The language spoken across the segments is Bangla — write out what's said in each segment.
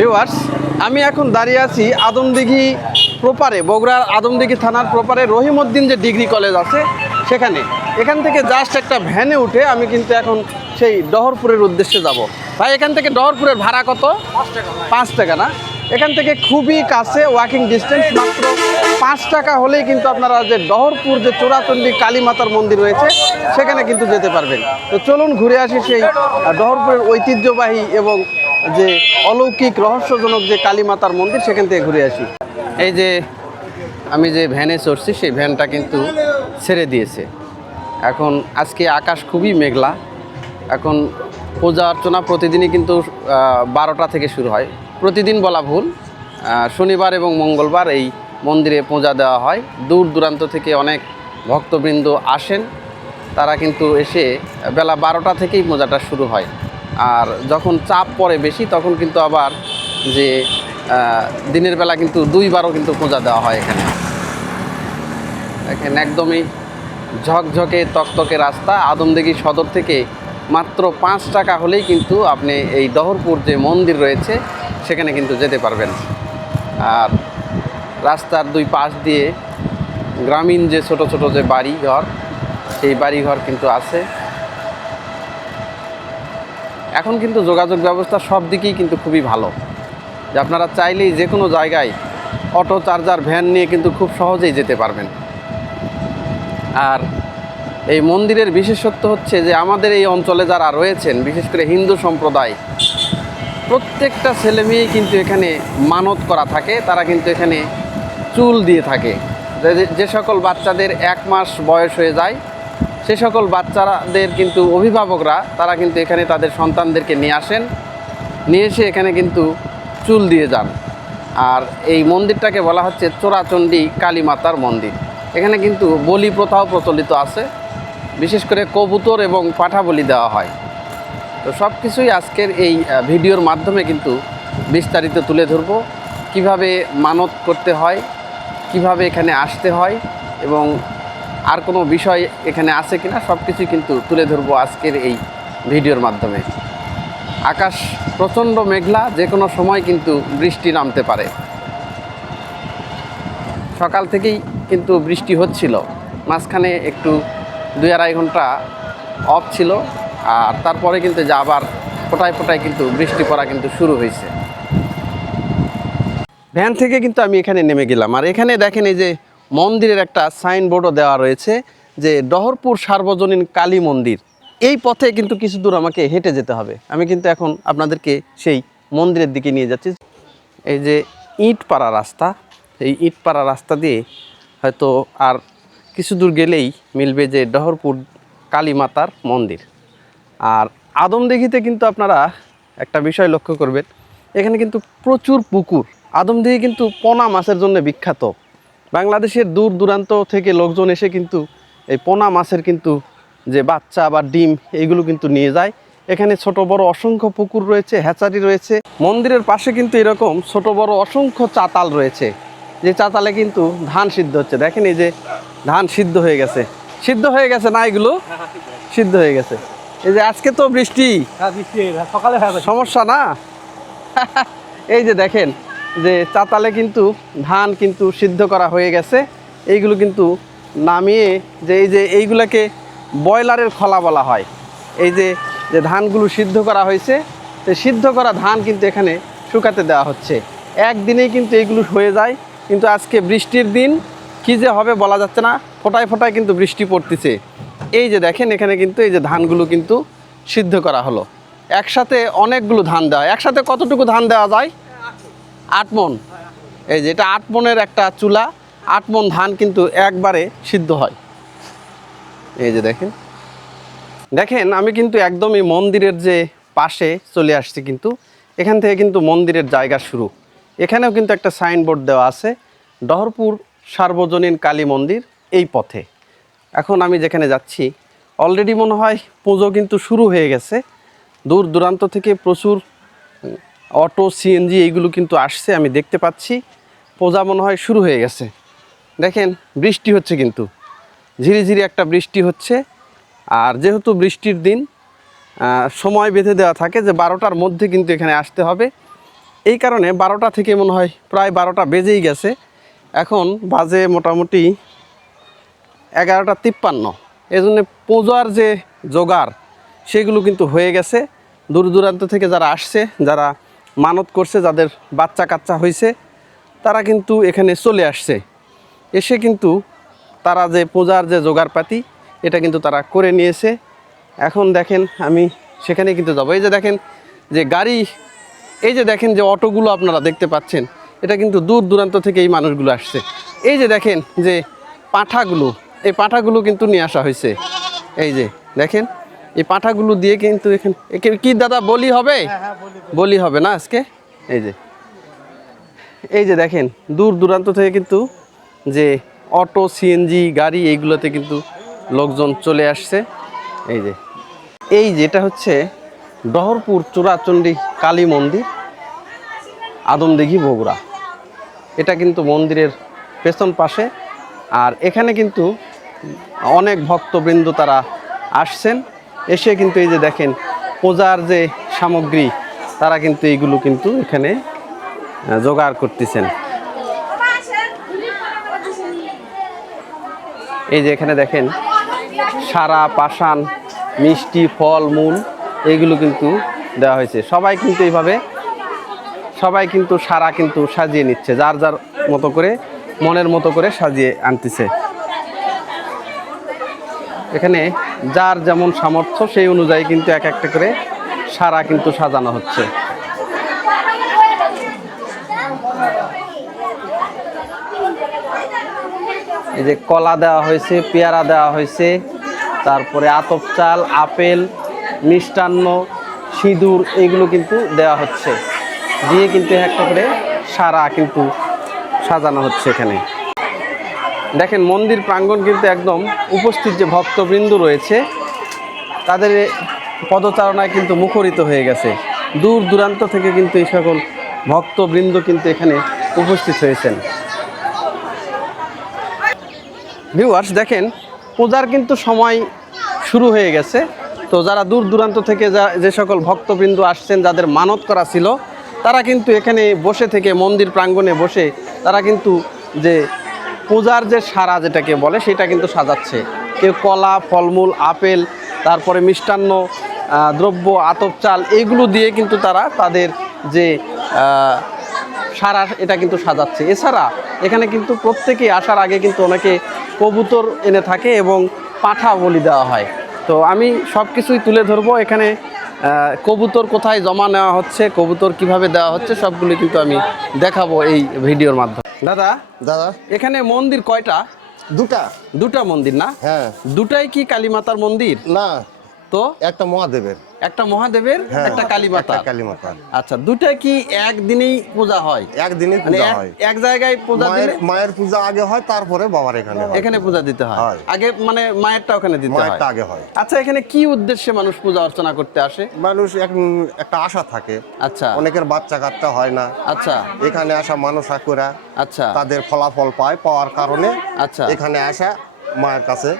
ভিউয়ার্স, আমি এখন দাঁড়িয়ে আছি আদমদিঘি প্রপারে, বগুড়ার আদমদিঘি থানার প্রপারে রহিমউদ্দিন যে ডিগ্রি কলেজ আছে সেখানে। এখান থেকে জাস্ট একটা ভ্যানে উঠে আমি কিন্তু এখন সেই ডহরপুরের উদ্দেশ্যে যাব। ভাই, এখান থেকে ডহরপুরের ভাড়া কত? 5 টাকা না? এখান থেকে খুবই কাছে, ওয়াকিং ডিস্টেন্স, মাত্র 5 টাকা হলেই কিন্তু আপনারা যে ডহরপুর যে চোরাচণ্ডী কালী মাতার মন্দির রয়েছে সেখানে কিন্তু যেতে পারবেন। তো চলুন ঘুরে আসি সেই ডহরপুরের ঐতিহ্যবাহী এবং যে অলৌকিক রহস্যজনক যে কালী মাতার মন্দির, সেখান থেকে ঘুরে আসি। এই যে আমি যে ভ্যানে চড়ছি সেই ভ্যানটা কিন্তু ছেড়ে দিয়েছে। এখন আজকে আকাশ খুবই মেঘলা। এখন পূজা অর্চনা প্রতিদিনই কিন্তু 12টা থেকে শুরু হয়। প্রতিদিন বলা ভুল, শনিবার এবং মঙ্গলবার এই মন্দিরে পূজা দেওয়া হয়। দূর দূরান্ত থেকে অনেক ভক্তবৃন্দ আসেন, তারা কিন্তু এসে বেলা 12টা থেকেই পূজাটা শুরু হয়। আর যখন চাপ পড়ে বেশি তখন কিন্তু আবার যে দিনের বেলা কিন্তু 2বারও কিন্তু পূজা দেওয়া হয় এখানে। এখানে একদমই ঝকঝকে তকতকে রাস্তা। আদমদিঘি সদর থেকে মাত্র 5 টাকা হলেই কিন্তু আপনি এই ডহরপুর যে মন্দির রয়েছে সেখানে কিন্তু যেতে পারবেন। আর রাস্তার দুই পাশ দিয়ে গ্রামীণ যে ছোট ছোট যে বাড়িঘর, সেই বাড়িঘর কিন্তু আছে। এখন কিন্তু যোগাযোগ ব্যবস্থা সব দিকেই কিন্তু খুবই ভালো, যে আপনারা চাইলেই যে কোনো জায়গায় অটো, চার্জার, ভ্যান নিয়ে কিন্তু খুব সহজেই যেতে পারবেন। আর এই মন্দিরের বিশেষত্ব হচ্ছে যে আমাদের এই অঞ্চলে যারা রয়েছেন, বিশেষ করে হিন্দু সম্প্রদায়, প্রত্যেকটা ছেলে মেয়েই কিন্তু এখানে মানত করা থাকে। তারা কিন্তু এখানে চুল দিয়ে থাকে। যে সকল বাচ্চাদের 1 মাস বয়স হয়ে যায়, সে সকল বাচ্চাদের কিন্তু অভিভাবকরা তারা কিন্তু এখানে তাদের সন্তানদেরকে নিয়ে আসেন, নিয়ে এসে এখানে কিন্তু চুল দিয়ে যান। আর এই মন্দিরটাকে বলা হচ্ছে চোরাচণ্ডী কালী মাতার মন্দির। এখানে কিন্তু বলি প্রথাও প্রচলিত আছে, বিশেষ করে কবুতর এবং পাঠা বলি দেওয়া হয়। তো সব কিছুই আজকের এই ভিডিওর মাধ্যমে কিন্তু বিস্তারিত তুলে ধরব। কিভাবে মানত করতে হয়, কিভাবে এখানে আসতে হয়, এবং আর কোনো বিষয় এখানে আছে কিনা, সব কিছুই কিন্তু তুলে ধরবো আজকের এই ভিডিওর মাধ্যমে। আকাশ প্রচণ্ড মেঘলা, যে কোনো সময় কিন্তু বৃষ্টি নামতে পারে। সকাল থেকেই কিন্তু বৃষ্টি হচ্ছিল, মাঝখানে একটু 2-2.5 ঘন্টা অফ ছিল, আর তারপরে কিন্তু যে আবার ফোটায় ফোটায় কিন্তু বৃষ্টি পড়া কিন্তু শুরু হয়েছে। ভ্যান থেকে কিন্তু আমি এখানে নেমে গেলাম। আর এখানে দেখেন এই যে মন্দিরের একটা সাইনবোর্ডও দেওয়া রয়েছে যে ডহরপুর সার্বজনীন কালী মন্দির। এই পথে কিন্তু কিছু দূর আমাকে হেঁটে যেতে হবে। আমি কিন্তু এখন আপনাদেরকে সেই মন্দিরের দিকে নিয়ে যাচ্ছি। এই যে ইটপাড়া রাস্তা, এই ইটপাড়া রাস্তা দিয়ে হয়তো আর কিছু দূর গেলেই মিলবে যে ডহরপুর কালী মাতার মন্দির। আর আদমদিঘিতে কিন্তু আপনারা একটা বিষয় লক্ষ্য করবেন, এখানে কিন্তু প্রচুর পুকুর। আদমদিঘি কিন্তু পোনা মাছের জন্য বিখ্যাত। বাংলাদেশের দূর দূরান্ত থেকে লোকজন এসে কিন্তু এই পোনা মাছের কিন্তু যে বাচ্চা বা ডিম, এইগুলো কিন্তু নিয়ে যায়। এখানে ছোট বড় অসংখ্য পুকুর রয়েছে, হ্যাচারি রয়েছে। মন্দিরের পাশে কিন্তু এরকম ছোট বড় অসংখ্য চাতাল রয়েছে, যে চাতালে কিন্তু ধান সিদ্ধ হচ্ছে। দেখেন এই যে ধান সিদ্ধ হয়ে গেছে, সিদ্ধ হয়ে গেছে না, এগুলো সিদ্ধ হয়ে গেছে। এই যে আজকে তো বৃষ্টি, সকালে সমস্যা না। এই যে দেখেন যে চাতালে কিন্তু ধান কিন্তু সিদ্ধ করা হয়ে গেছে। এইগুলো কিন্তু নামিয়ে যে এই যে এইগুলোকে বয়লারের খলা বলা হয়। এই যে যে ধানগুলো সিদ্ধ করা হয়েছে, তো সিদ্ধ করা ধান কিন্তু এখানে শুকাতে দেওয়া হচ্ছে। একদিনেই কিন্তু এইগুলো হয়ে যায়। কিন্তু আজকে বৃষ্টির দিন, কী যে হবে বলা যাচ্ছে না, ফোটায় ফোটায় কিন্তু বৃষ্টি পড়তেছে। এই যে দেখেন এখানে কিন্তু এই যে ধানগুলো কিন্তু সিদ্ধ করা হলো। একসাথে অনেকগুলো ধান দেওয়া। একসাথে কতটুকু ধান দেওয়া যায়? 8 মণ। এই যে এটা 8 মণের একটা চুলা, 8 মণ ধান কিন্তু একবারে সিদ্ধ হয়। এই যে দেখেন দেখেন আমি কিন্তু একদমই মন্দিরের যে পাশে চলে আসছি। কিন্তু এখান থেকে কিন্তু মন্দিরের জায়গা শুরু। এখানেও কিন্তু একটা সাইনবোর্ড দেওয়া আছে, ডহরপুর সার্বজনীন কালী মন্দির এই পথে। এখন আমি যেখানে যাচ্ছি অলরেডি মনে হয় পুজো কিন্তু শুরু হয়ে গেছে। দূর দূরান্ত থেকে প্রচুর অটো, সিএনজি এইগুলো কিন্তু আসছে, আমি দেখতে পাচ্ছি। পূজা মনে হয় শুরু হয়ে গেছে। দেখেন বৃষ্টি হচ্ছে, কিন্তু ঝিরিঝিরি একটা বৃষ্টি হচ্ছে। আর যেহেতু বৃষ্টির দিন, সময় বেঁধে দেওয়া থাকে যে 12টার মধ্যে কিন্তু এখানে আসতে হবে। এই কারণে 12টা থেকে মনে হয় প্রায় 12টা বেজেই গেছে। এখন বাজে মোটামুটি 11:53। এই জন্যে পূজার যে জোগাড় সেগুলো কিন্তু হয়ে গেছে। দূর দূরান্ত থেকে যারা আসছে, যারা মানত করছে, যাদের বাচ্চা কাচ্চা হয়েছে, তারা কিন্তু এখানে চলে আসছে। এসে কিন্তু তারা যে পূজার যে জোগাড়পাতি এটা কিন্তু তারা করে নিয়েছে। এখন দেখেন আমি সেখানে কিন্তু যাবো। এই যে দেখেন যে গাড়ি, এই যে দেখেন যে অটোগুলো আপনারা দেখতে পাচ্ছেন, এটা কিন্তু দূর দূরান্ত থেকে এই মানুষগুলো আসছে। এই যে দেখেন যে পাঁঠাগুলো, এই পাঁঠাগুলো কিন্তু নিয়ে আসা হয়েছে। এই যে দেখেন এই পাঁঠাগুলো দিয়ে কিন্তু এখানে কি দাদা বলি হবে? বলি হবে না আজকে। এই যে দেখেন দূর দূরান্ত থেকে কিন্তু যে অটো, সিএনজি গাড়ি, এইগুলোতে কিন্তু লোকজন চলে আসছে। এই যে এটা হচ্ছে ডহরপুর চূড়াচণ্ডী কালী মন্দির, আদমদিঘি বগুড়া। এটা কিন্তু মন্দিরের পেছন পাশে। আর এখানে কিন্তু অনেক ভক্তবৃন্দ তারা আসছেন, এসে কিন্তু এই যে দেখেন পূজার যে সামগ্রী তারা কিন্তু এইগুলো কিন্তু এখানে জোগাড় করতেছেন। এই যে এখানে দেখেন সারা, পাষাণ, মিষ্টি, ফল মূল এইগুলো কিন্তু দেওয়া হয়েছে। সবাই কিন্তু এইভাবে সারা কিন্তু সাজিয়ে নিচ্ছে, যার যার মতো করে, মনের মতো করে সাজিয়ে আনতেছে। এখানে যার যেমন সামর্থ্য সেই অনুযায়ী কিন্তু এক একটা করে সারা কিন্তু সাজানো হচ্ছে। এই যে কলা দেওয়া হয়েছে, পেয়ারা দেওয়া হয়েছে, তারপরে আতপ চাল, আপেল, মিষ্টান্ন, সিঁদুর এইগুলো কিন্তু দেওয়া হচ্ছে, দিয়ে কিন্তু একটা করে সারা কিন্তু সাজানো হচ্ছে। এখানে দেখেন মন্দির প্রাঙ্গণ কিন্তু একদম উপস্থিত যে ভক্তবৃন্দ রয়েছে তাদের পদচারণায় কিন্তু মুখরিত হয়ে গেছে। দূর দূরান্ত থেকে কিন্তু এই সকল ভক্তবৃন্দ কিন্তু এখানে উপস্থিত হয়েছেন। ভিউয়ার্স দেখেন পূজার কিন্তু সময় শুরু হয়ে গেছে। তো যারা দূর দূরান্ত থেকে যে সকল ভক্তবৃন্দ আসছেন, যাদের মানত করা ছিল, তারা কিন্তু এখানে বসে থেকে মন্দির প্রাঙ্গণে বসে তারা কিন্তু যে পূজার যে সারা যেটাকে বলে সেটা কিন্তু সাজাচ্ছে। কেউ কলা, ফলমূল, আপেল, তারপরে মিষ্টান্ন দ্রব্য, আতপ চাল এইগুলো দিয়ে কিন্তু তারা তাদের যে সারা এটা কিন্তু সাজাচ্ছে। এছাড়া এখানে কিন্তু প্রত্যেকেই আসার আগে কিন্তু অনেকে কবুতর এনে থাকে এবং পাঁঠা বলি দেওয়া হয়। তো আমি সব কিছুই তুলে ধরবো। এখানে কবুতর কোথায় জমা নেওয়া হচ্ছে, কবুতর কিভাবে দেওয়া হচ্ছে, সবগুলো কিন্তু আমি দেখাবো এই ভিডিওর মাধ্যমে। দাদা এখানে মন্দির কয়টা? দুটা মন্দির না? হ্যাঁ। দুটাই কি কালীমাতার মন্দির? না, তো একটা মহাদেবের, একটা মহাদেবের, একটা কালীমাতা। আচ্ছা, দুটাই কি একদিনেই পূজা হয়? একদিনই পূজা হয়। এক জায়গায় পূজা দিলে মায়ের পূজা আগে হয়, তারপরে বাবার এখানে পূজা দিতে হয়। আগে মানে মায়েরটা ওখানে দিতে হয়, মায়েরটা আগে হয়। আচ্ছা, এখানে কি উদ্দেশ্যে মানুষ পূজা অর্চনা করতে আসে? মানুষ একটা আশা থাকে। আচ্ছা, অনেকের বাচ্চা কাচ্চা হয় না। আচ্ছা, এখানে আসা মানুষ আকুরা, আচ্ছা, তাদের ফলাফল পাওয়ার কারণে আচ্ছা এখানে আসা মায়ের কাছে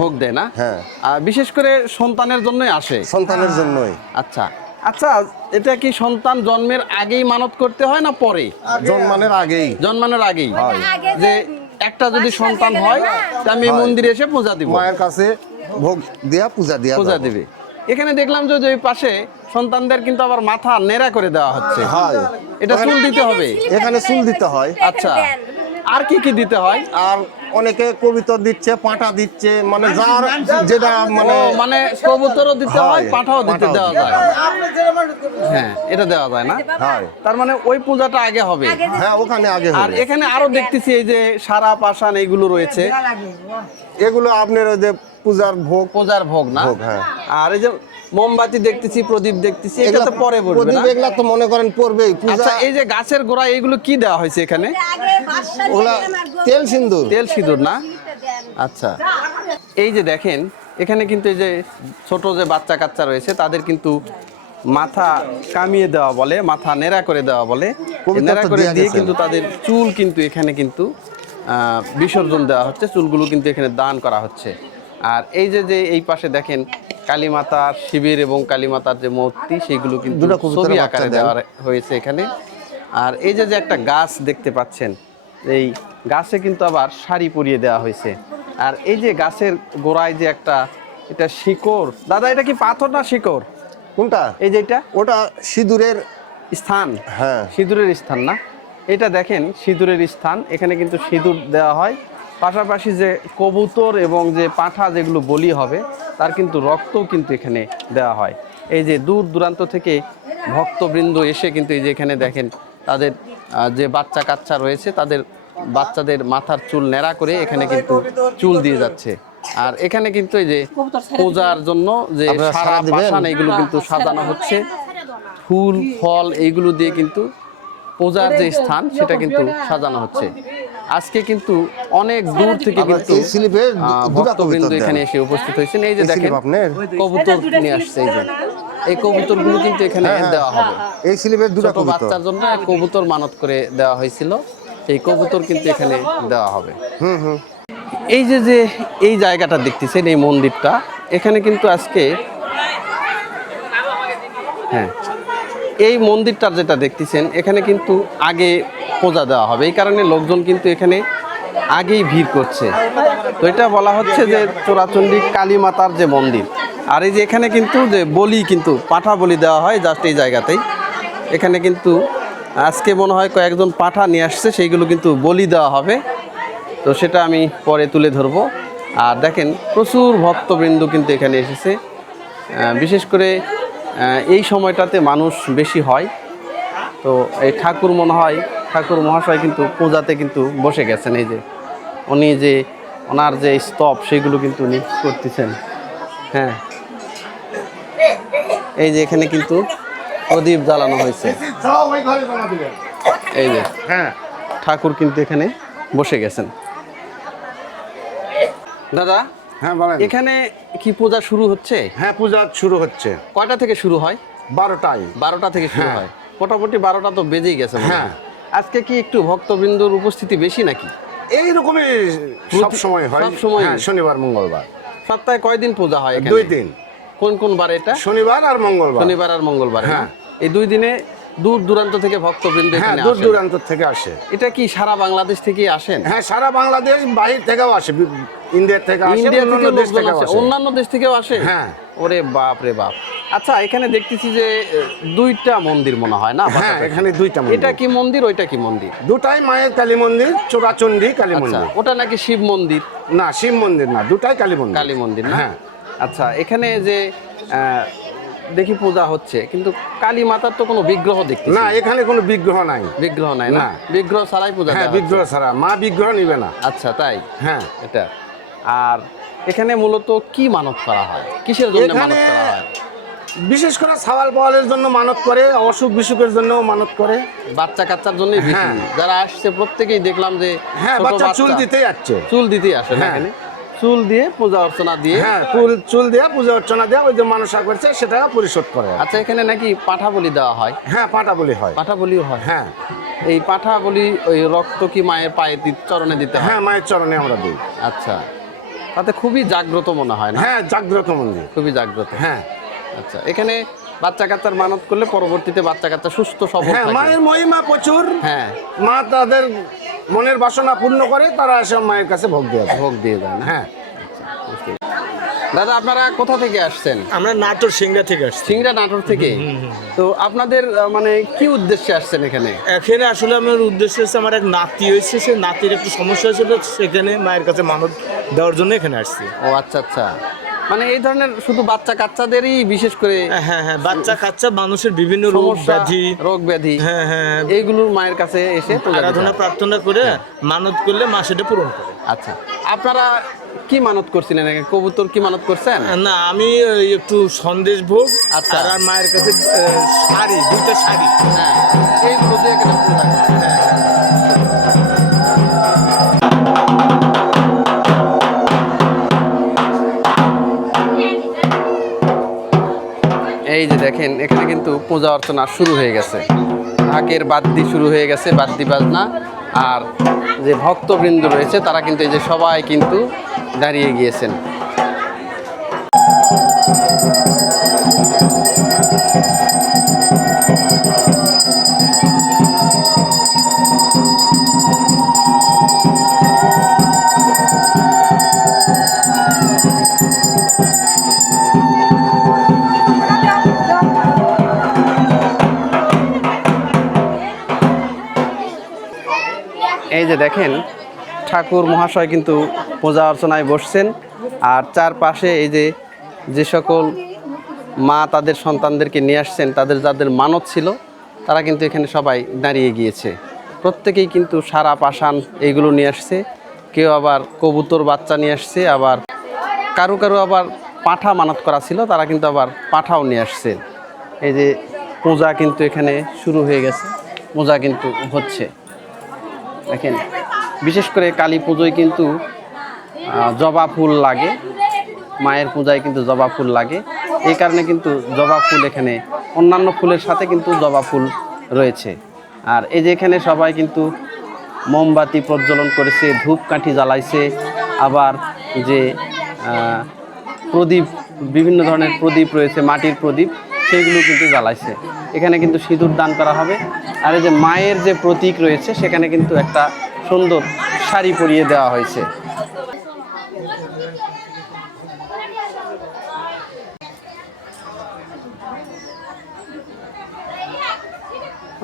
ভোগ দেয় না? হ্যাঁ, বিশেষ করে সন্তানের জন্যই আসে। সন্তানের জন্যই। আচ্ছা আচ্ছা, এটা কি সন্তান জন্মের আগেই মানত করতে হয় না পরে? জন্মানোর আগেই যে একটা যদি সন্তান হয় তা আমি মন্দিরে এসে পূজা দিব, মায়ের কাছে ভোগ দেয়া পূজা দিবে। এখানে দেখলাম যে ওই পাশে সন্তানদের কিন্তু আবার মাথা নেড়া করে দেওয়া হচ্ছে। এটা চুল দিতে হবে? এখানে চুল দিতে হয়। আচ্ছা, আর কি কি দিতে হয়? আর অনেকে কবুতর দিচ্ছে, পাঁঠা দিচ্ছে, মানে যার যেটা মানে কবুতরও দিতে হয়, পাঁঠাও দিতে দেওয়া যায়। হ্যাঁ, এটা দেওয়া যায় না? তার মানে ওই পূজাটা আগে হবে। হ্যাঁ, ওখানে আগে হবে। আর এখানে আরো দেখতেছি এই যে সারা, পাষাণ এইগুলো রয়েছে, এগুলো আপনার ওই যে পূজার ভোগ না? হ্যাঁ। আর এই যে মোমবাতি দেখতেছি, প্রদীপ দেখতেছি, এটা তো পরে পড়বে না? এগুলা তো মনে করেন পড়বেই। আচ্ছা, এই যে গাছের গোড়া এইগুলো কি দেওয়া হয়েছে এখানে? ওগুলা তেল সিঁদুর না? আচ্ছা, এই যে দেখেন এখানে কিন্তু এই যে ছোট যে বাচ্চা কাচ্চা রয়েছে তাদের কিন্তু মাথা কামিয়ে দেওয়া বলে, মাথা নেড়া করে দেওয়া বলে। নেড়া করে দিয়ে কিন্তু তাদের চুল কিন্তু এখানে কিন্তু বিসর্জন দেওয়া হচ্ছে, চুলগুলো কিন্তু এখানে দান করা হচ্ছে। আর এই যে যে এই পাশে দেখেন কালীমাতার শিবির এবং কালীমাতার যে মূর্তি সেগুলো কিন্তু দুটো কবুতরের ছবি বাচ্চা আকারে দেন। দেওয়া হয়েছে এখানে। আর এই যে যে একটা গাছ দেখতে পাচ্ছেন, এই গাছে কিন্তু আবার শাড়ি পরিয়ে দেওয়া হয়েছে। আর এই যে গাছের গোড়ায় যে একটা, এটা শিকড়, দাদা এটা কি পাথর না শিকড়? কোনটা? এই যে এটা ওটা সিঁদুরের স্থান, হ্যাঁ সিঁদুরের স্থান না, এটা দেখেন সিঁদুরের স্থান। এখানে কিন্তু সিঁদুর দেওয়া হয়, পাশাপাশি যে কবুতর এবং যে পাঁঠা যেগুলো বলি হবে তার কিন্তু রক্তও কিন্তু এখানে দেওয়া হয়। এই যে দূর দূরান্ত থেকে ভক্তবৃন্দ এসে কিন্তু এই যে এখানে দেখেন তাদের যে বাচ্চা কাচ্চা রয়েছে তাদের বাচ্চাদের মাথার চুল ন্যাড়া করে এখানে কিন্তু চুল দিয়ে যাচ্ছে। আর এখানে কিন্তু এই যে পূজার জন্য যে আপনারা সারা সারা দিবেন? পাশান এইগুলো কিন্তু সাজানো হচ্ছে, ফুল ফল এইগুলো দিয়ে কিন্তু পূজার যে স্থান সেটা কিন্তু সাজানো হচ্ছে। আজকে কিন্তু অনেক দূর থেকে আবার কিন্তু এই স্লিপে দুটা ভক্তবৃন্দ কবুতর এখানে দেন। এসে উপস্থিত হয়েছেন। এই যে এই দেখেন স্লিপ আপনার? কবুতর নিয়ে আসছে, এই যে এই কবুতরগুলো কিন্তু এখানে দেওয়া হবে। এই স্লিপের দুটা ছোট কবুতর। বাচ্চার জন্য এক কবুতর মানত করে দেওয়া হয়েছিল, সেই কবুতর কিন্তু এখানে দেওয়া হবে। এই যে যে এই জায়গাটা দেখতেছেন, এই মন্দিরটা, এখানে কিন্তু আজকে হ্যাঁ এই মন্দিরটার যেটা দেখতেছেন এখানে কিন্তু আগে পূজা দেওয়া হবে, এই কারণে লোকজন কিন্তু এখানে আগেই ভিড় করছে। তো এটা বলা হচ্ছে যে চোরাচণ্ডী কালী মাতার যে মন্দির। আর এই যে এখানে কিন্তু যে বলি কিন্তু পাঁঠা বলি দেওয়া হয় জাস্ট এই জায়গাতেই। এখানে কিন্তু আজকে মনে হয় কয়েকজন পাঁঠা নিয়ে আসছে, সেইগুলো কিন্তু বলি দেওয়া হবে। তো সেটা আমি পরে তুলে ধরবো। আর দেখেন প্রচুর ভক্তবৃন্দ কিন্তু এখানে এসেছে, বিশেষ করে এই সময়টাতে মানুষ বেশি হয়। তো এই ঠাকুর মনে হয় ঠাকুর মহাশয় কিন্তু পূজাতে কিন্তু বসে গেছেন। এই যে উনি যে ওনার যে স্তব সেগুলো কিন্তু উনি করতেছেন। হ্যাঁ এই যে এখানে কিন্তু প্রদীপ জ্বালানো হয়েছে, এই যে হ্যাঁ ঠাকুর কিন্তু এখানে বসে গেছেন। দাদা হ্যাঁ বলেন। এখানে কি পূজা শুরু হচ্ছে? হ্যাঁ পূজা শুরু হচ্ছে কয়টা থেকে শুরু হয়? 12টায়। 12টা থেকে শুরু হ্যাঁ। হয়, মোটামুটি 12টা তো বেজেই গেছে মনে হয়। হ্যাঁ। আজকে কি একটু ভক্তবৃন্দর উপস্থিতি বেশি নাকি? এইরকমই সব সময় হয়। সবসময়ই? হ্যাঁ, শনিবার মঙ্গলবার সপ্তাহে কয়দিন পূজা হয় এখানে? 2 দিন, কোন কোন বার এটা? শনিবার আর মঙ্গলবার। শনিবার আর মঙ্গলবার। হ্যাঁ। এই 2 দিনে দূর দূরান্ত থেকে ভক্তবৃন্দ হ্যাঁ এখানে দূর আসেন। দূরান্ত থেকে আসে। এটা কি সারা বাংলাদেশ থেকেই আসেন? হ্যাঁ সারা বাংলাদেশ, বাহির থেকেও আসে, ইন্ডিয়া থেকে আসে, ইন্ডিয়া অন্যান্য থেকে দেশ লোকজন থেকেও আসে, আসে। অন্যান্য দেশ থেকেও আসে? হ্যাঁ। ওরে বাপ রে বাপ। আচ্ছা এখানে দেখতেছি যে 2টা মন্দির মনে হয় না? হ্যাঁ পাশাপাশি। এখানে 2টা মন্দির। এটা কি মন্দির, ওইটা কি মন্দির? দুটাই মায়ের কালী মন্দির, চোরাচণ্ডী কালী আচ্ছা মন্দির। ওটা নাকি শিব মন্দির? না শিব মন্দির না, দুটাই কালী মন্দির। কালী মন্দির না? হ্যাঁ। আচ্ছা এখানে যে দেখি পূজা হচ্ছে, কিন্তু কালী মাতার তো কোনো বিগ্রহ দেখতেছি না এখানে কোনো বিগ্রহ নাই। বিগ্রহ নাই না? না। বিগ্রহ ছাড়াই পূজা হ্যাঁ দেওয়া বিগ্রহ হচ্ছে। ছাড়া, মা বিগ্রহ নিবে না। আচ্ছা তাই? হ্যাঁ এটা আর এখানে মূলত কি মানত করা হয়, কিসের জন্য এখানে মানত করা হয়? বিশেষ করে সাওয়াল পাওয়ালের জন্য মানত করে, অসুখ বিসুখের জন্য মানত করে। বাচ্চা কাচ্চার জন্য বেশি। হ্যাঁ। যারা আসছে প্রত্যেকেই দেখলাম যে হ্যাঁ ছোট বাচ্চা চুল দিতেই যাচ্ছে। চুল দিতেই আসে না হ্যাঁ। এখানে, চুল দিয়ে পূজা অর্চনা দিয়ে। হ্যাঁ চুল দেওয়া, পূজা অর্চনা দেওয়া, ওই যে মানসা করছে সেটা পরিশোধ করে। আচ্ছা এখানে নাকি পাঁঠা বলি দেওয়া হয়? হ্যাঁ পাটা বলি হয়। পাঁঠা বলিও হয়? হ্যাঁ এই পাঁঠা বলি ওই রক্ত কি মায়ের পায়ে চরণে দিতে হয়? হ্যাঁ মায়ের চরণে আমরা দিই। আচ্ছা তাতে খুবই জাগ্রত মনে হয় না? হ্যাঁ জাগ্রত মন্দির। খুবই জাগ্রত। হ্যাঁ আচ্ছা এখানে বাচ্চা কাচ্চার মানত করলে পরবর্তীতে বাচ্চা কাচ্চা সুস্থ সবল হ্যাঁ থাকে। মায়ের মহিমা প্রচুর। হ্যাঁ মা তাদের মনের বাসনা পূর্ণ করে, তারা এসে মায়ের কাছে ভোগ দেওয়া যায়। ভোগ দিয়ে দেয় না? হ্যাঁ দাদা আপনারা কোথা থেকে আসছেন? আমরা নাটোর সিংড়া থেকে আসছি। সিংড়া নাটোর থেকে। তো আপনাদের মানে কি উদ্দেশ্যে আসছেন এখানে? এখানে আসলে আমার উদ্দেশ্য হচ্ছে, আমার এক নাতি হয়েছে, সে নাতির একটু সমস্যা হয়েছিল, সেখানে মায়ের কাছে মানত দেওয়ার জন্য এখানে আসছি। ও আচ্ছা আচ্ছা, মানে এই ধরনের শুধু বাচ্চা কাচ্চাদেরই বিশেষ করে হ্যাঁ হ্যাঁ, বাচ্চা কাচ্চা মানুষের বিভিন্ন রোগ সমস্যা, ব্যাধি, রোগ ব্যাধি, হ্যাঁ হ্যাঁ, এইগুলোর মায়ের কাছে এসে পূজা দিতে আরাধনা হয়। প্রার্থনা করে মানত করলে মা সেটা পূরণ করে। আচ্ছা আপনারা কি মানত করছিলেন? কবুতর কি মানত করছেন? না আমি ওই একটু সন্দেশ ভোগ, আচ্ছা। আর মায়ের কাছে শাড়ি, 2টা শাড়ি। হ্যাঁ এইগুলো দিয়ে এখানে পূজা করেন। এই যে দেখেন এখানে কিন্তু পূজা অর্চনা শুরু হয়ে গেছে, ঢাকের বাদ্যি শুরু হয়ে গেছে, বাদ্যি বাজনা। আর যে ভক্তবৃন্দ রয়েছে তারা কিন্তু এই যে সবাই কিন্তু দাঁড়িয়ে গিয়েছেন। এই যে দেখেন ঠাকুর মহাশয় কিন্তু পূজা অর্চনায় বসছেন, আর চারপাশে এই যে যে সকল মা তাদের সন্তানদেরকে নিয়ে আসছেন, তাদের যাদের মানত ছিল তারা কিন্তু এখানে সবাই দাঁড়িয়ে গিয়েছে। প্রত্যেকেই কিন্তু সারা পাষাণ এইগুলো নিয়ে আসছে, কেউ আবার কবুতর বাচ্চা নিয়ে আসছে, আবার কারো কারো আবার পাঁঠা মানত করা ছিল, তারা কিন্তু আবার পাঁঠাও নিয়ে আসছে। এই যে পূজা কিন্তু এখানে শুরু হয়ে গেছে, পূজা কিন্তু হচ্ছে। দেখেন বিশেষ করে কালী পুজোয় কিন্তু জবা ফুল লাগে, মায়ের পূজায় কিন্তু জবা ফুল লাগে, এই কারণে কিন্তু জবা ফুল এখানে অন্যান্য ফুলের সাথে কিন্তু জবা ফুল রয়েছে। আর এই যে এখানে সবাই কিন্তু মোমবাতি প্রজ্বলন করেছে, ধূপকাঠি জ্বালাইছে, আবার যে প্রদীপ, বিভিন্ন ধরনের প্রদীপ রয়েছে, মাটির প্রদীপ, সেগুলো কিন্তু জ্বালাইছে। এখানে কিন্তু সিঁদুর দান করা হবে। আর এই যে মায়ের যে প্রতীক রয়েছে সেখানে কিন্তু একটা সুন্দর শাড়ি পরিয়ে দেওয়া হয়েছে।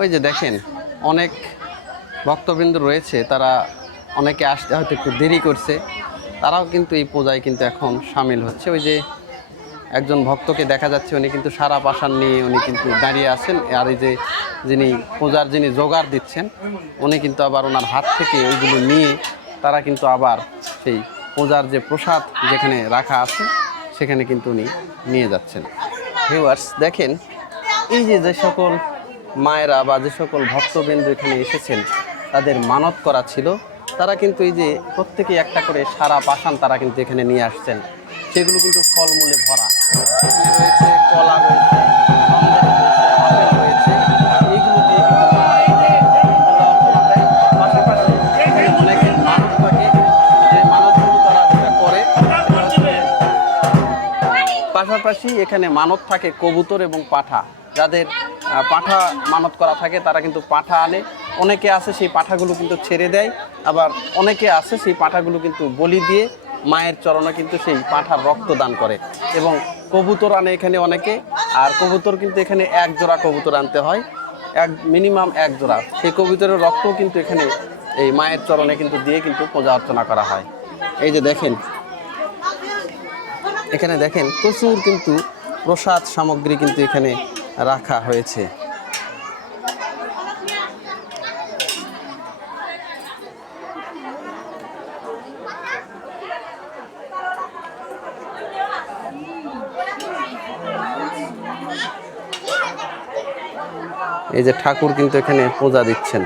ওই যে দেখেন অনেক ভক্তবৃন্দ রয়েছে, তারা অনেকে আসতে হয়তো একটু দেরি করছে, তারাও কিন্তু এই পূজায় কিন্তু এখন সামিল হচ্ছে। ওই যে একজন ভক্তকে দেখা যাচ্ছে, উনি কিন্তু সারা পাষাণ নিয়ে উনি কিন্তু দাঁড়িয়ে আছেন। আর এই যে যিনি পূজার যিনি জোগাড় দিচ্ছেন, উনি কিন্তু আবার ওনার হাত থেকে ওইগুলো নিয়ে তারা কিন্তু আবার সেই পূজার যে প্রসাদ যেখানে রাখা আছে সেখানে কিন্তু উনি নিয়ে যাচ্ছেন। ভিউয়ার্স দেখেন এই যে যে সকল মায়েরা বা যে সকল ভক্তবৃন্দ এখানে এসেছেন, তাদের মানত করা ছিল, তারা কিন্তু এই যে প্রত্যেকে একটা করে সারা পাষাণ তারা কিন্তু এখানে নিয়ে আসছেন। সেগুলো কিন্তু ফলমূলে ভরা, এখানে রয়েছে কলা রয়েছে, আপেল রয়েছে, এইগুলো দিয়ে কিন্তু তারা এই যে পূজা অর্চনা দেয়। পাশাপাশি এখানে অনেকের মানত থাকে, যে মানতগুলো তারা যেটা করে, পাশাপাশি এখানে মানত থাকে কবুতর এবং পাঁঠা। যাদের পাঁঠা মানত করা থাকে তারা কিন্তু পাঁঠা আনে, অনেকে আছে সেই পাঁঠাগুলো কিন্তু ছেড়ে দেয়, আবার অনেকে আছে সেই পাঁঠাগুলো কিন্তু বলি দিয়ে মায়ের চরণে কিন্তু সেই পাঁঠার রক্ত দান করে। এবং কবুতর আনে এখানে অনেকে, আর কবুতর কিন্তু এখানে এক জোড়া কবুতর আনতে হয়, মিনিমাম এক জোড়া। সেই কবুতরের রক্তও কিন্তু এখানে এই মায়ের চরণে কিন্তু দিয়ে কিন্তু পূজা অর্চনা করা হয়। এই যে দেখেন এখানে দেখেন প্রচুর কিন্তু প্রসাদ সামগ্রী কিন্তু এখানে রাখা হয়েছে। এই যে ঠাকুর কিন্তু এখানে পূজা দিচ্ছেন,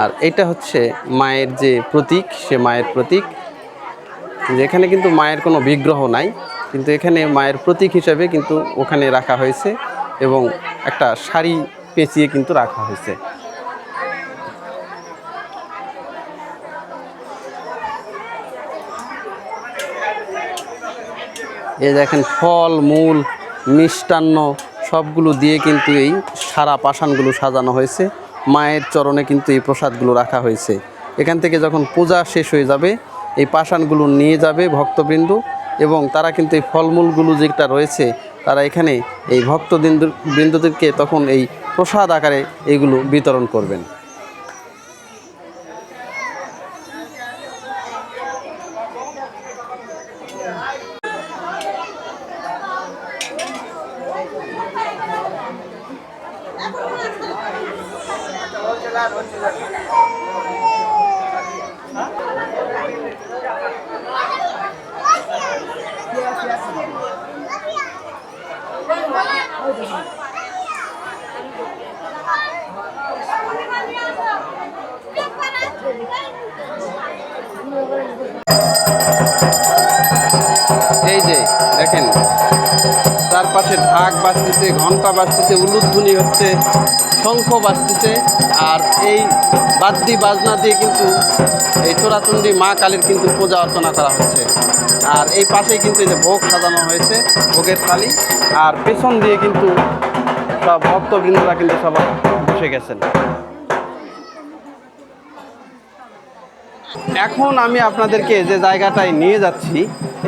আর এটা হচ্ছে মায়ের যে প্রতীক, সে মায়ের প্রতীক। যেখানে কিন্তু মায়ের কোনো বিগ্রহ নাই, কিন্তু এখানে মায়ের প্রতীক হিসাবে কিন্তু ওখানে রাখা হয়েছে এবং একটা শাড়ি পেঁচিয়ে কিন্তু রাখা হয়েছে। এই দেখেন ফল মূল মিষ্টান্ন সবগুলো দিয়ে কিন্তু এই সারা পাষাণগুলো সাজানো হয়েছে, মায়ের চরণে কিন্তু এই প্রসাদগুলো রাখা হয়েছে। এখান থেকে যখন পূজা শেষ হয়ে যাবে এই পাষাণগুলো নিয়ে যাবে ভক্তবৃন্দ, এবং তারা কিন্তু এই ফলমূলগুলো যেটা রয়েছে তারা এখানে এই ভক্তবৃন্দদেরকে তখন এই প্রসাদ আকারে এইগুলো বিতরণ করবেন। এই যে দেখেন চারপাশে ঢাক বাজতেছে, ঘন্টা বাজতেছে, উলুধ্বনি হচ্ছে, শঙ্খ বাজতেছে। আর এই বাদ্যি বাজনা দিয়ে কিন্তু এই চোরাচণ্ডী মা কালীর কিন্তু পূজা অর্চনা করা হচ্ছে। আর এই পাশেই কিন্তু এই যে ভোগ সাজানো হয়েছে, ভোগের থালি। আর পেছন দিয়ে কিন্তু সব ভক্তবৃন্দরা কিন্তু সবাই বসে গেছেন। এখন আমি আপনাদেরকে যে জায়গাটায় নিয়ে যাচ্ছি,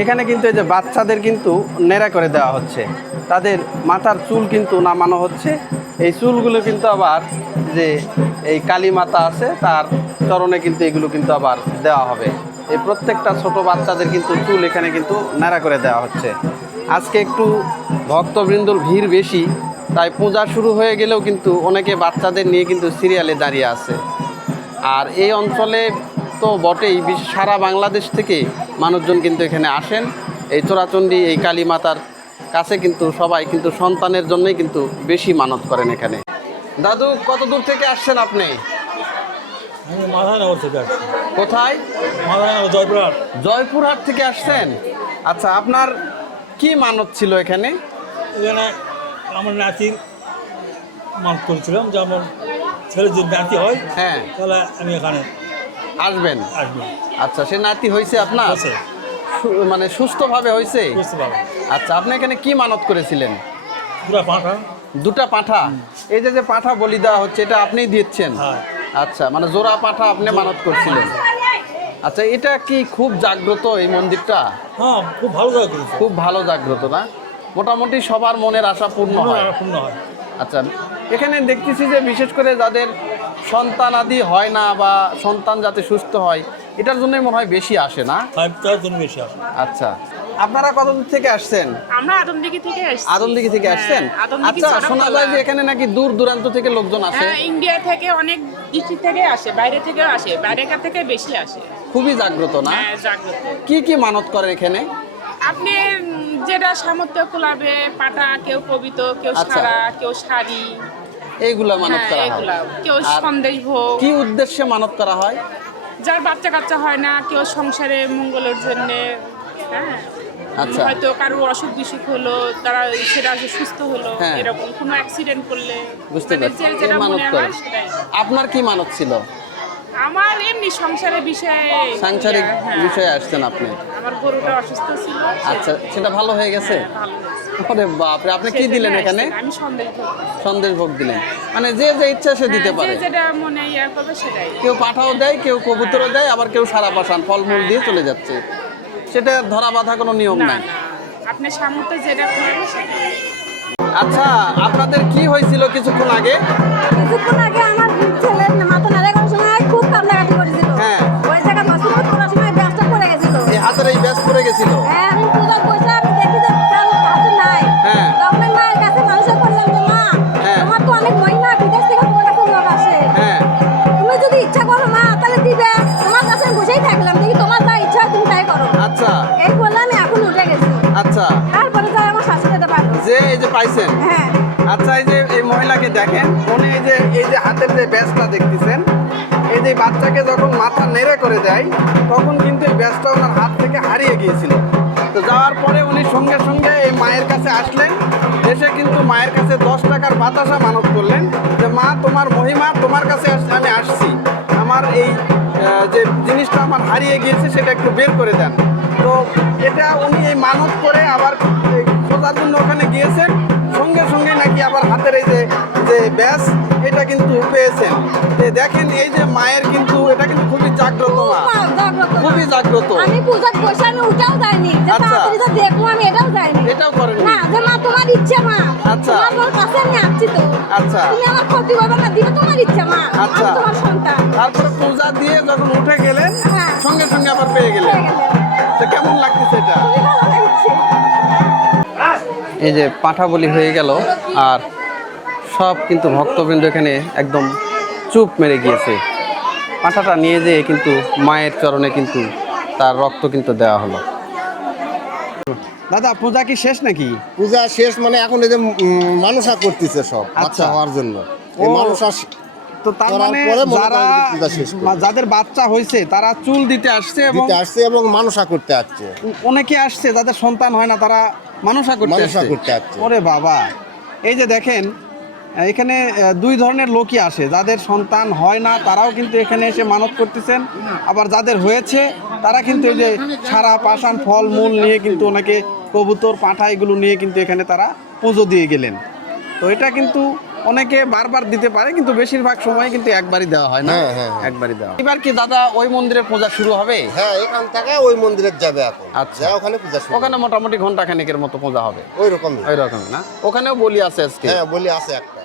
এখানে কিন্তু এই যে বাচ্চাদের কিন্তু নেড়া করে দেওয়া হচ্ছে, তাদের মাথার চুল কিন্তু নামানো হচ্ছে। এই চুলগুলো কিন্তু আবার যে এই কালী মাতা আছে তার চরণে কিন্তু এগুলো কিন্তু আবার দেওয়া হবে। এই প্রত্যেকটা ছোট বাচ্চাদের কিন্তু চুল এখানে কিন্তু নেড়া করে দেওয়া হচ্ছে। আজকে একটু ভক্তবৃন্দর ভিড় বেশি, তাই পূজা শুরু হয়ে গেলেও কিন্তু অনেকে বাচ্চাদের নিয়ে কিন্তু সিরিয়ালে দাঁড়িয়ে আছে। আর এই অঞ্চলে তো বটেই, সারা বাংলাদেশ থেকে মানুষজন কিন্তু এখানে আসেন এই চোরাচণ্ডী এই কালী মাতার কাছে। কিন্তু সবাই কিন্তু সন্তানের জন্যই কিন্তু বেশি মানত করেন এখানে। দাদু, কত দূর থেকে আসছেন আপনি? আমি মাথানগর থেকে আসছি। কোথায়? মাথানগর, জয়পুরহাট। জয়পুরহাট থেকে আসছেন। আচ্ছা, আপনার কি মানত ছিল এখানে? এখানে আমার নাতির মানত করেছিলাম যে আমার ছেলের যদি নাতি হয়, হ্যাঁ, তাহলে আমি এখানে আসবেন। আসবো। আচ্ছা, সে নাতি হয়েছে আপনার? আছে, মানে সুস্থভাবে হয়েছে? বুঝতে পারবো। আচ্ছা, আপনি এখানে কি মানত করেছিলেন? পুরা পাঁঠা। দুটা পাঁঠা? এই যে যে পাঁঠা বলি দেওয়া হচ্ছে, এটা আপনিই দিচ্ছেন? হ্যাঁ। আচ্ছা, মানে জোড়া পাঁঠা আপনি মানত করছিলেন। আচ্ছা, এটা কি খুব জাগ্রত এই মন্দিরটা? হ্যাঁ, খুব ভালো জায়গা করেছে। খুব ভালো জাগ্রত না? মোটামুটি সবার মনের আশা পূর্ণ হয়? পূর্ণ হয়। আচ্ছা, এখানে দেখতেছি যে বিশেষ করে যাদের সন্তান আদি হয় না বা সন্তান যাতে সুস্থ হয়, এটার জন্যই মনে হয় বেশি আসে না? তার জন্য বেশি আসে। আচ্ছা, আপনারা কত দূর থেকে আসছেন? আমরা আদমদিঘি থেকে আসছি। আদমদিঘি থেকে আসছেন? হ্যাঁ, আদমদিঘি আচ্ছা, শোনা চড়কতলা। যায় যে এখানে নাকি দূর দূরান্ত থেকে লোকজন আসে। হ্যাঁ, ইন্ডিয়া থেকে অনেক ডিস্ট্রিক্ট থেকে আসে, বাইরে থেকেও আসে, বাইরেকার থেকে বেশি আসে। খুবই জাগ্রত না? হ্যাঁ, জাগ্রত। কি কি মানত করে এখানে? আপনি যেটা সামর্থ্য কুলাবে, পাটা, কেউ কবিতা, কেউ আচ্ছা। সারা, কেউ শাড়ি, এইগুলা মানত হ্যাঁ করা হয়? এগুলা, কেউ আর সন্দেশ ভোগ, কি উদ্দেশ্যে মানত করা হয়? যার বাচ্চা কাচ্চা হয় না, কেউ সংসারে মঙ্গলের জন্য, হ্যাঁ, আচ্ছা। হয়তো কারো অসুখ বিসুখ হলো, তারা সেটা সুস্থ হলো, হ্যাঁ। এরকম কোনো অ্যাক্সিডেন্ট করলে, বুঝতে মানে পারছি, যে এই যেটা মানত মনে করে। হয় সেটাই। আপনার কি মানত ছিল? আমার এমনি সংসারের বিষয়ে, সাংসারিক হ্যাঁ, বিষয়ে আসছেন আপনি? আমার গরুটা অসুস্থ ছিল। আচ্ছা, সেটা ভালো হয়ে গেছে? হ্যাঁ, ভালো হয়েছে। ওরে বাপরে, আপনি কি সেজন্য দিলেন এখানে? আসছি। আমি সন্দেশ ভোগ দিছি। সন্দেশ ভোগ দিলেন? মানে যে যে ইচ্ছা সে দিতে হ্যাঁ, পারে? যে যেটা মনে ইয়া করবে সেটাই। কেউ পাঠাও দেয়, কেউ কবুতরও দেয়, আবার কেউ সারা পাঠান ফলমূল দিয়ে চলে যাচ্ছে। সেটা ধরা বাঁধা কোনো নিয়ম না নাই? না, আপনি সামর্থ্য যেটা করবে সেটাই। আচ্ছা, আপনাদের কি হয়েছিল কিছুক্ষণ আগে? কিছুক্ষণ আগে আমার ছেলের মাথা নাড়া করার সময় খুব কান্নাকাটি করেছিল। হ্যাঁ। ওই জায়গায় বসবাস করার সময় ব্যাসটা পড়ে গেছিল। এই হাতের এই ব্যাস পড়ে গেছিল? হ্যাঁ, আমি পূজা করছি, আমি দেখি যে তার হাতে নাই। হ্যাঁ। তখন আমি মায়ের কাছে মানুষের বললাম যে মা, হ্যাঁ। তোমার তো অনেক মহিমা, বিদেশ থেকে তোমার কাছে লোক আসে। হ্যাঁ। তুমি যদি ইচ্ছা করো মা, তাহলে দিবে। তোমার কাছে আমি বসেই থাকলাম, দেখি তোমার যা ইচ্ছা হয় তুমি তাই করো। আচ্ছা। এই বলে আমি এখন উঠে গেছি। আচ্ছা, তারপরে যাই আমার শাশুড়িতে পারলো। যে এই যে পাইছেন? হ্যাঁ। আচ্ছা, এই যে এই মহিলাকে দেখেন, উনি এই যে হাতের যে ব্যাসটা দেখতেছেন, এই যে বাচ্চাকে যখন মাথা নেড়ে করে দেয়, তখন কিন্তু এই ব্যাসটা ওনার হাত থেকে হারিয়ে গিয়েছিল। তো যাওয়ার পরে উনি সঙ্গে সঙ্গে এই মায়ের কাছে আসলেন, এসে কিন্তু মায়ের কাছে 10 টাকার বাতাসা মানত করলেন যে মা, তোমার মহিমা, তোমার কাছে আমি আসছি, আমার এই যে জিনিসটা আমার হারিয়ে গিয়েছে সেটা একটু বের করে দেন। তো এটা উনি এই মানত করে আবার এই খোঁজার জন্য ওখানে গিয়েছেন, সঙ্গে সঙ্গে নাকি আবার হাতের এই যে ব্যাস এটা কিন্তু পেয়েছেন। দেখেন, এই যে মায়ের কিন্তু এটা কিন্তু খুবই জাগ্রত মা, জাগ্রত। খুবই জাগ্রত। আমি পূজার বসে আমি উঠেও যাইনি যে আচ্ছা। তাড়াতাড়ি যে দেখবো, আমি এটাও যাইনি। এটাও করেন না, যে মা তোমার ইচ্ছা মা, আচ্ছা। তোমার কাছে আমি আসছি তো। আচ্ছা। তুমি আমার ক্ষতি করবে না, দিবে তোমার ইচ্ছা মা, আচ্ছা। আমি তোমার সন্তান। তারপরে পূজা দিয়ে যখন উঠে গেলেন, হ্যাঁ। সঙ্গে সঙ্গে আবার পেয়ে গেলেন। পেয়ে গেলেন। তো কেমন লাগতেছে এটা? খুবই ভালো লাগছে। এই যে পাঠা বলি হয়ে গেল, আর সব কিন্তু ভক্তবৃন্দ এখানে একদম চুপ মেরে গিয়েছে। পাঠাটা নিয়ে যেয়ে কিন্তু মায়ের চরণে কিন্তু তার রক্ত কিন্তু দেওয়া হলো। দাদা, পূজা কি শেষ নাকি? পূজা শেষ, মানে এখন এই যে মানুষা করতেছে সব বাচ্চা আচ্ছা। হওয়ার জন্য। এই ও। মানুষা তো তার করার মানে পরে মনে যারা করেন যে পূজা শেষ করবে। যাদের বাচ্চা হয়েছে তারা চুল দিতে আসছে এবং দিতে আসছে এবং মানসা করতে আসছে। অনেকে আসছে যাদের সন্তান হয় না, তারা মানসা করতে মানসা আসছে। করতে আসছে। ওরে বাবা, এই যে দেখেন এখানে দুই ধরনের লোকই আসে, যাদের সন্তান হয় না তারাও কিন্তু এখানে এসে মানত করতেছেন, আবার যাদের হয়েছে তারা কিন্তু এই যে ছাড়া পাষাণ ফল মূল নিয়ে কিন্তু অনেকে কবুতর পাঁঠা এগুলো নিয়ে কিন্তু এখানে তারা পুজো দিয়ে গেলেন। তো এটা কিন্তু অনেকে বারবার দিতে পারে, কিন্তু বেশিরভাগ সময় কিন্তু একবারই দেওয়া হয় না। হ্যাঁ, হ্যাঁ, হ্যাঁ। একবারই দেওয়া। এবার কি দাদা ওই মন্দিরে পূজা শুরু হবে? হ্যাঁ, এখান থেকে ওই মন্দিরে যাবে এখন। আচ্ছা। যা ওখানে পূজা শুরু ওখানে মোটামুটি ঘন্টা খানেকের মতো পূজা হবে, ওই রকম। ওই রকম না? ওখানেও বলি আছে আজকে? হ্যাঁ, বলি আছে একটা।